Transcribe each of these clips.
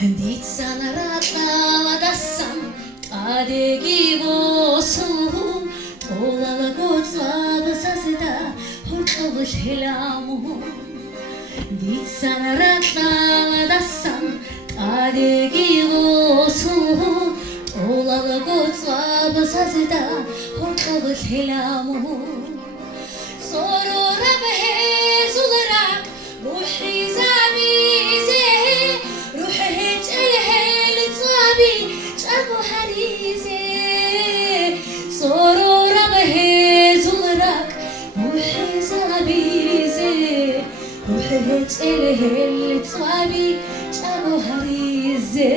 Dit sanarattavadassam adegivosuhum Olalagotsabasasida hortovush helamuhum Dit sanarattavadassam adegivosuhum Olalagotsabasasida hortovush helamuhum Sororabhe zularak ruhi zamize ruhi celhel tsabi chabu harize Sororabhe zularak ruhi zamize ruhi celhel tsabi chabu harize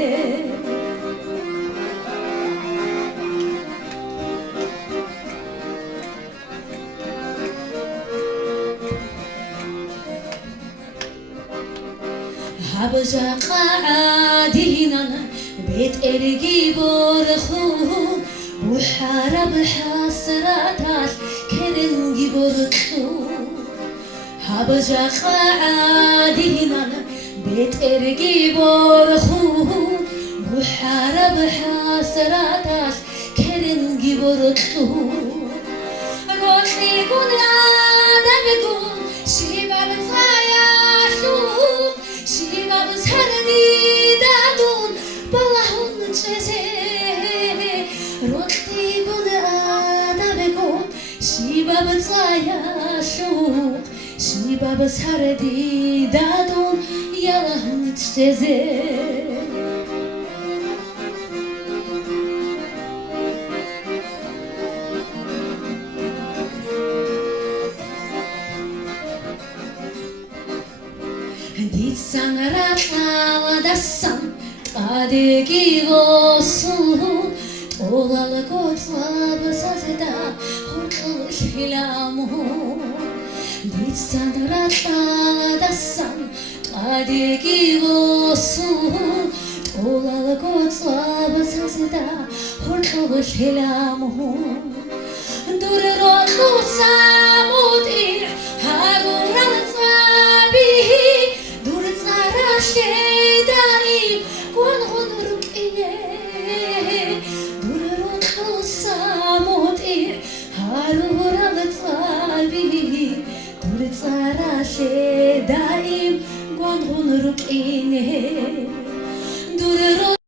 Habjaqa adinan bet ergi borxu Buharab hasratat kerengi borxu Habjaqa adinan bet ergi borxu Buharab hasratat kerengi borxu Roshi gunadagdun shibab tsayashu Shibab sardidadun balahun chese Rotti gunadagdun shibab tsayashu Shibab sardidadun yalahun chese Dit sanarattavadassam adegivosuhum Olalagotsabasasida hortovush helamuhum Dit sanarattavadassam adegivosuhum Olalagotsabasasida hortovush helamuhum Durerollu samudir hagural tsabihi Shedaim quan honruk ine Durerollu samudir hagural tsabihi Duretsara shedaim quan honruk ine